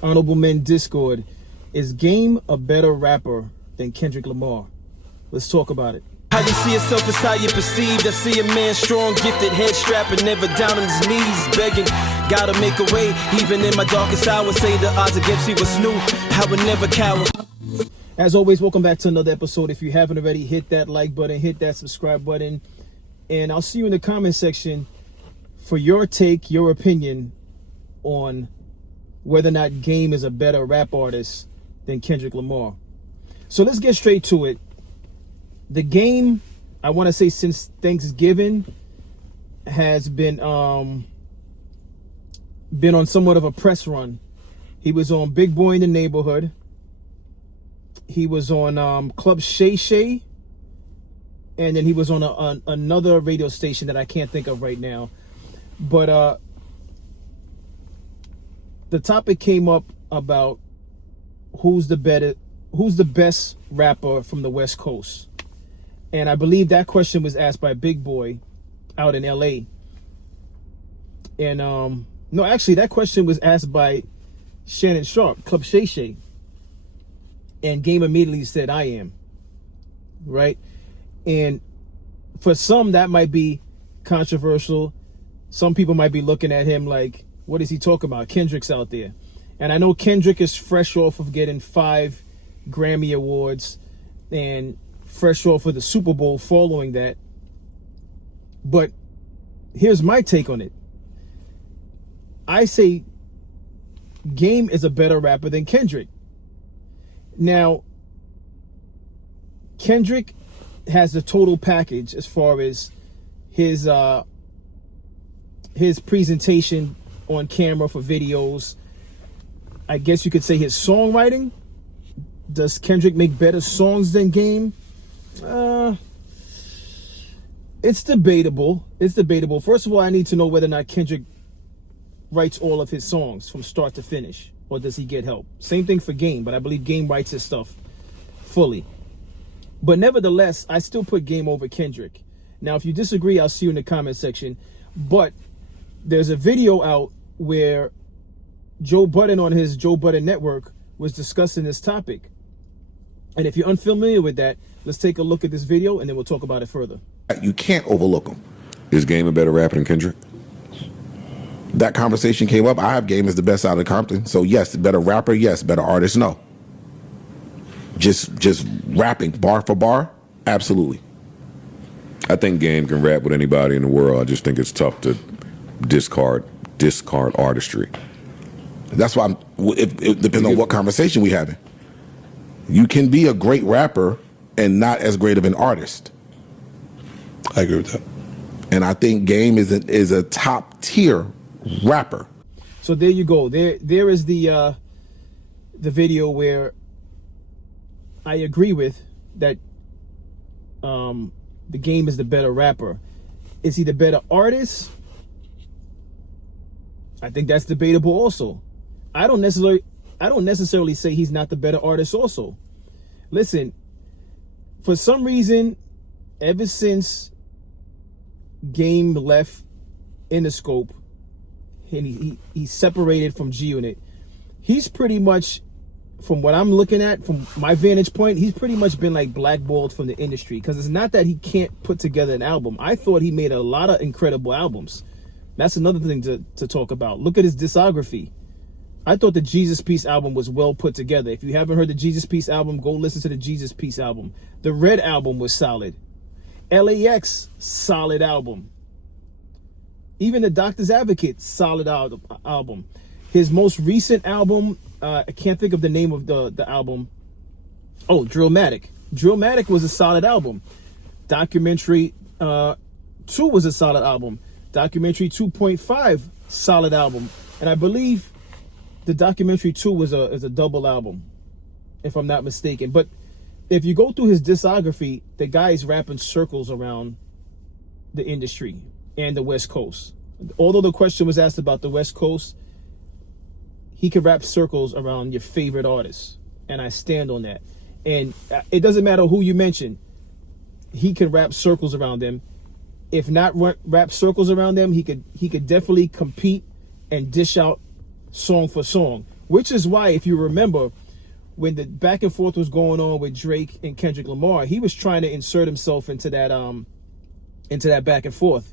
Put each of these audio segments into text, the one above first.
Honorable Men Discord. Is Game a better rapper than Kendrick Lamar? Let's talk about it. How you see yourself is how you perceived. I see a man strong, gifted, head strapping, never down on his knees, begging. Gotta make a way, even in my darkest hour. Say the odds against me was new. I would never cower. As always, welcome back to another episode. If you haven't already, hit that like button, hit that subscribe button, and I'll see you in the comment section for your take, your opinion on whether or not Game is a better rap artist than Kendrick Lamar. So let's get straight to it. The Game, I want to say since Thanksgiving, has been on somewhat of a press run. He was on Big Boy in the Neighborhood. He was on Club Shay Shay, and then he was on another radio station that I can't think of right now. But the topic came up about who's the best rapper from the West Coast. And I believe that question was asked by Big Boy out in LA. And no, actually that question was asked by Shannon Sharp, Club Shay Shay. And Game immediately said, I am. Right? And for some, that might be controversial. Some people might be looking at him like, what is he talking about? Kendrick's out there. And I know Kendrick is fresh off of getting 5 Grammy Awards and fresh off of the Super Bowl following that. But here's my take on it. I say Game is a better rapper than Kendrick. Now, Kendrick has the total package as far as his presentation on camera for videos. I guess you could say his songwriting. Does Kendrick make better songs than Game? It's debatable. It's debatable. First of all, I need to know whether or not Kendrick writes all of his songs from start to finish, or does he get help? Same thing for Game, but I believe Game writes his stuff fully. But nevertheless, I still put Game over Kendrick. Now, if you disagree, I'll see you in the comment section. But there's a video out where Joe Budden on his Joe Budden Network was discussing this topic. And if you're unfamiliar with that, let's take a look at this video and then we'll talk about it further. You can't overlook him. Is Game a better rapper than Kendrick? That conversation came up. I have Game as the best out of Compton. So yes, better rapper, yes. Better artist, no. Just rapping bar for bar, absolutely. I think Game can rap with anybody in the world. I just think it's tough to discard artistry. That's why it depends on what conversation we having. You can be a great rapper and not as great of an artist. I agree with that. And I think Game is a top tier rapper. So there you go. There is the video where I agree with that. The Game is the better rapper. Is he the better artist? I think that's debatable also. I don't necessarily say he's not the better artist also. Listen, for some reason, ever since Game left Interscope and he separated from G-Unit, he's pretty much, from what I'm looking at, from my vantage point, he's pretty much been like blackballed from the industry. Because it's not that he can't put together an album. I thought he made a lot of incredible albums. That's another thing to talk about. Look at his discography. I thought the Jesus Piece album was well put together. If you haven't heard the Jesus Piece album, go listen to the Jesus Piece album. The Red album was solid. LAX, solid album. Even the Doctor's Advocate, solid album. His most recent album, I can't think of the name of the album. Oh, Drillmatic. Drillmatic was a solid album. Documentary 2 was a solid album. Documentary 2.5, solid album. And I believe the Documentary 2 is a double album, if I'm not mistaken. But if you go through his discography, the guy is rapping circles around the industry and the West Coast. Although the question was asked about the West Coast, he could rap circles around your favorite artists. And I stand on that. And it doesn't matter who you mention. He can rap circles around them. If not rap circles around them, he could definitely compete and dish out song for song. Which is why, if you remember, when the back and forth was going on with Drake and Kendrick Lamar, he was trying to insert himself into that back and forth.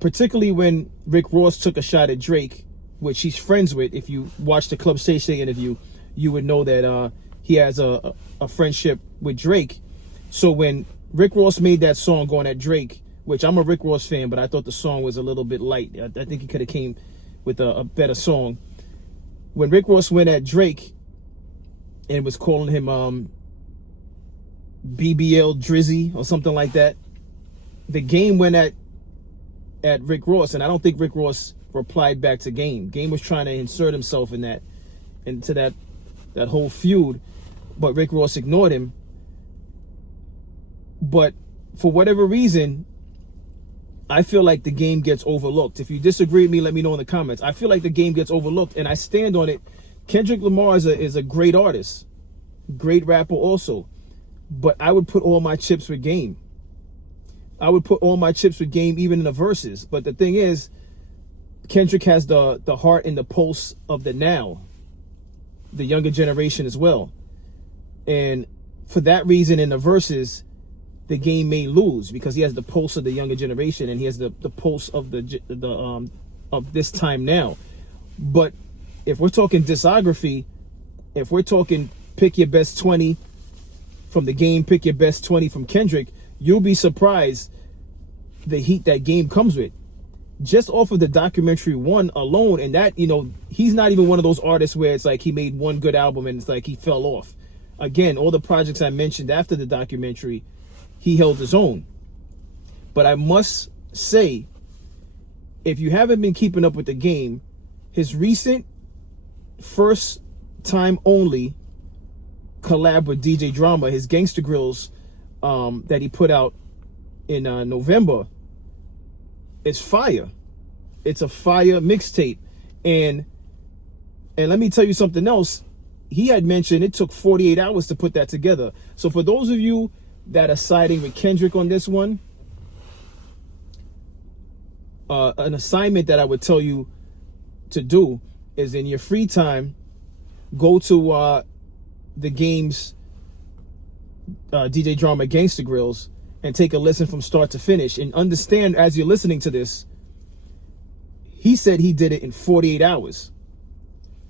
Particularly when Rick Ross took a shot at Drake, which he's friends with. If you watch the Club Shay Shay interview, you would know that he has a friendship with Drake. So when Rick Ross made that song going at Drake, which I'm a Rick Ross fan, but I thought the song was a little bit light. I think he could have came with a better song. When Rick Ross went at Drake and was calling him BBL Drizzy or something like that, the Game went at Rick Ross, and I don't think Rick Ross replied back to Game. Game was trying to insert himself into that whole feud, but Rick Ross ignored him. But for whatever reason, I feel like the Game gets overlooked. If you disagree with me, let me know in the comments. I feel like the Game gets overlooked, and I stand on it. Kendrick Lamar is a great artist, great rapper also, but I would put all my chips with Game. I would put all my chips with Game, even in the verses. But the thing is, Kendrick has the heart and the pulse of the now, the younger generation as well. And for that reason, in the verses, the Game may lose because he has the pulse of the younger generation and he has the pulse of of this time now. But if we're talking discography, if we're talking pick your best 20 from the Game, pick your best 20 from Kendrick, you'll be surprised the heat that Game comes with. Just off of the documentary one alone, and that, he's not even one of those artists where it's like he made one good album and it's like he fell off. Again, all the projects I mentioned after the documentary, he held his own. But I must say, if you haven't been keeping up with the Game, his recent first time only collab with DJ Drama, his Gangsta Grillz, that he put out in November, it's fire. It's a fire mixtape. And let me tell you something else. He had mentioned it took 48 hours to put that together. So for those of you that are siding with Kendrick on this one, an assignment that I would tell you to do is, in your free time, go to the Game's DJ Drama Gangsta Grillz and take a listen from start to finish, and understand as you're listening to this, he said he did it in 48 hours.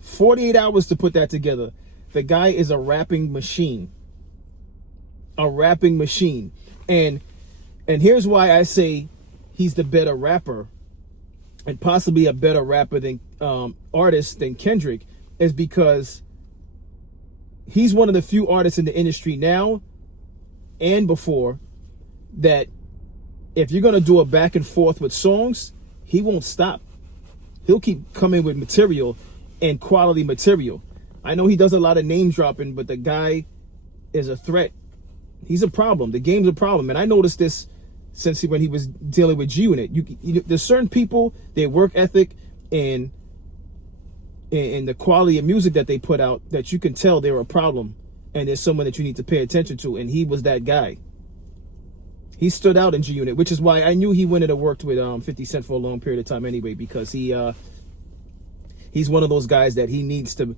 48 hours to put that together. The guy is a rapping machine. A rapping machine. And here's why I say he's the better rapper, and possibly a better rapper than artist than Kendrick, is because he's one of the few artists in the industry now and before that if you're going to do a back and forth with songs, he won't stop. He'll keep coming with material and quality material. I know he does a lot of name dropping, but the guy is a threat. He's a problem. The Game's a problem. And I noticed this since when he was dealing with G-Unit. There's certain people, their work ethic and the quality of music that they put out, that you can tell they're a problem and there's someone that you need to pay attention to, and he was that guy. He stood out in G-Unit, which is why I knew he wouldn't have worked with 50 Cent for a long period of time anyway, because he's one of those guys that he needs to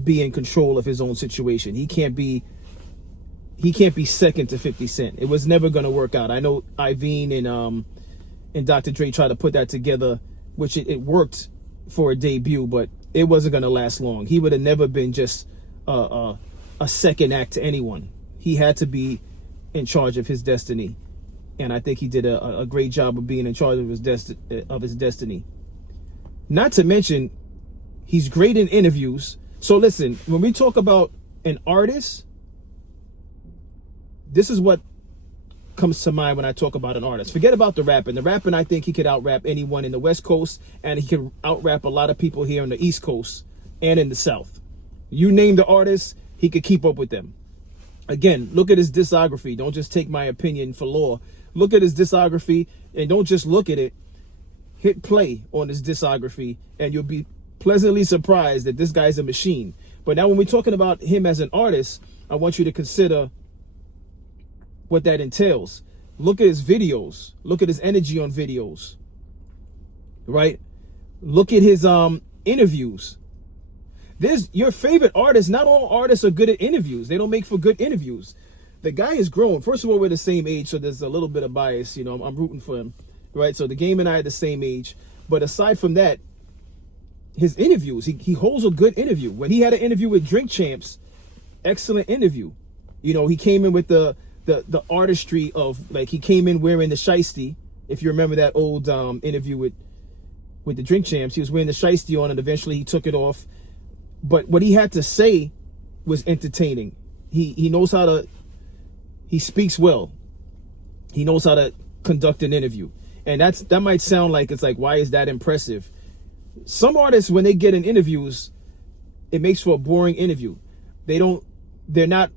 be in control of his own situation. He can't be second to 50 Cent. It was never going to work out. I know Iveen and Dr. Dre tried to put that together, which it worked for a debut, but it wasn't going to last long. He would have never been just a second act to anyone. He had to be in charge of his destiny, and I think he did a great job of being in charge of his destiny. Not to mention, he's great in interviews. So listen, when we talk about an artist, this is what comes to mind when I talk about an artist. Forget about the rapping. The rapping, I think he could out-rap anyone in the West Coast, and he could out-rap a lot of people here on the East Coast and in the South. You name the artist, he could keep up with them. Again, look at his discography. Don't just take my opinion for law. Look at his discography, and don't just look at it. Hit play on his discography, and you'll be pleasantly surprised that this guy's a machine. But now when we're talking about him as an artist, I want you to consider what that entails. Look at his videos. Look at his energy on videos. Right? Look at his interviews. There's your favorite artist. Not all artists are good at interviews. They don't make for good interviews. The guy is grown. First of all, we're the same age, so there's a little bit of bias. You know, I'm rooting for him, right? So the Game and I are the same age. But aside from that, his interviews, he holds a good interview. When he had an interview with Drink Champs, excellent interview. You know, he came in with the artistry of, like, he came in wearing the shiesty. If you remember that old interview with the Drink Champs, he was wearing the shiesty on, and eventually he took it off. But what he had to say was entertaining. He knows how to, he speaks well. He knows how to conduct an interview. And that might sound like, it's like, why is that impressive? Some artists, when they get in interviews, it makes for a boring interview. They're not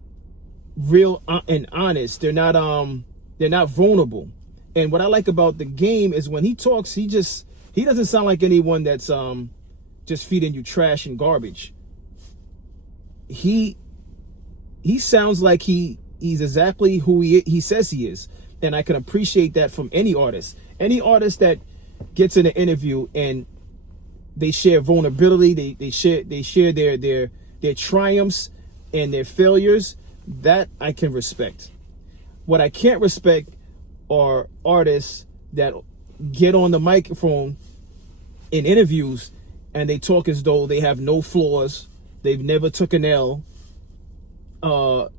real and honest. They're not vulnerable. And what I like about the Game is when he talks, he doesn't sound like anyone that's just feeding you trash and garbage. He sounds like he's exactly who he says he is. And I can appreciate that from any artist. Any artist that gets in an interview and they share vulnerability, they share their triumphs and their failures, that I can respect. What I can't respect are artists that get on the microphone in interviews and they talk as though they have no flaws, they've never took an L. And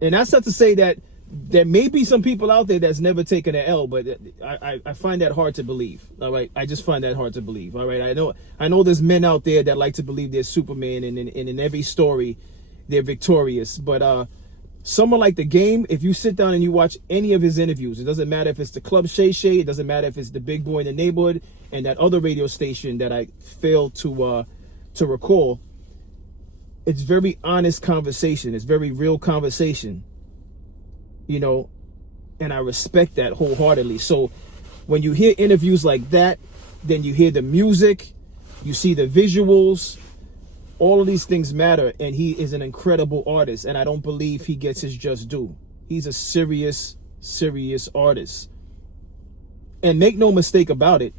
that's not to say that there may be some people out there that's never taken an L, but I find that hard to believe. All right, I just find that hard to believe. All right, I know there's men out there that like to believe they're Superman, and in every story they're victorious. But someone like the Game, if you sit down and you watch any of his interviews, it doesn't matter if it's the Club Shay Shay, it doesn't matter if it's the Big Boy in the Neighborhood, and that other radio station that I failed to recall. It's very honest conversation. It's very real conversation. You know, and I respect that wholeheartedly. So when you hear interviews like that, then you hear the music, you see the visuals, all of these things matter, and he is an incredible artist, and I don't believe he gets his just due. He's a serious artist. And make no mistake about it,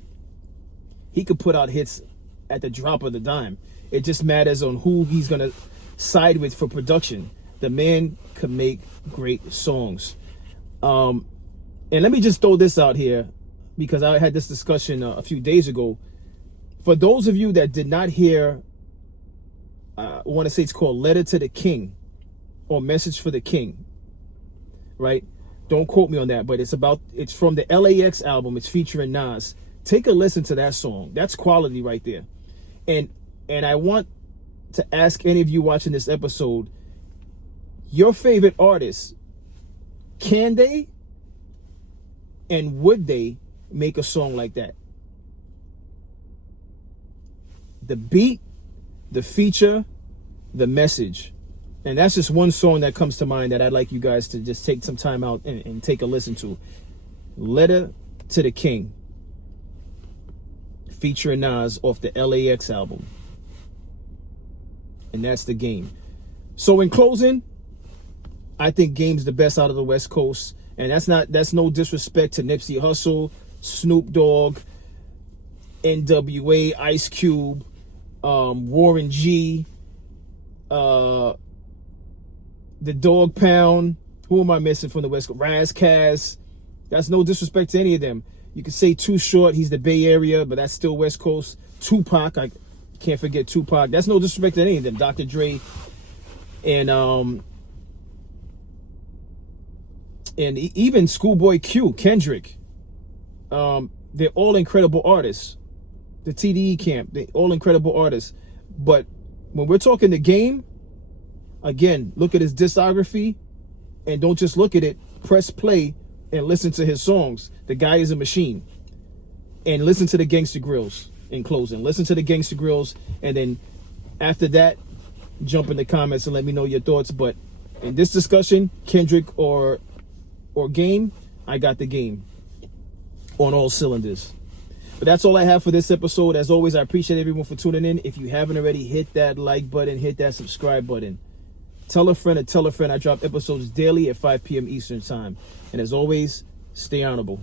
he could put out hits at the drop of the dime. It just matters on who he's going to side with for production. The man could make great songs. And let me just throw this out here, because I had this discussion a few days ago. For those of you that did not hear, I want to say it's called Letter to the King or Message for the King, right? Don't quote me on that, but it's from the LAX album. It's featuring Nas. Take a listen to that song. That's quality right there. And I want to ask any of you watching this episode, your favorite artists, can they and would they make a song like that? The beat, the feature, the message. And that's just one song that comes to mind that I'd like you guys to just take some time out and take a listen to. Letter to the King, featuring Nas off the LAX album. And that's the Game. So in closing, I think Game's the best out of the West Coast. And that's no disrespect to Nipsey Hussle, Snoop Dogg, NWA, Ice Cube, Warren G, the Dog Pound. Who am I missing from the West Coast? Raz Kaz. That's no disrespect to any of them. You could say Too Short, he's the Bay Area, but that's still West Coast. Tupac, I can't forget Tupac. That's no disrespect to any of them. Dr. Dre and even Schoolboy Q, Kendrick. They're all incredible artists. The TDE camp, they're all incredible artists. But when we're talking the Game, again, look at his discography and don't just look at it. Press play and listen to his songs. The guy is a machine. And listen to the Gangsta Grillz in closing. Listen to the Gangsta Grillz, and then after that, jump in the comments and let me know your thoughts. But in this discussion, Kendrick or Game, I got the Game on all cylinders. But that's all I have for this episode. As always, I appreciate everyone for tuning in. If you haven't already, hit that like button, hit that subscribe button. Tell a friend to tell a friend. I drop episodes daily at 5 p.m. Eastern time. And as always, stay honorable.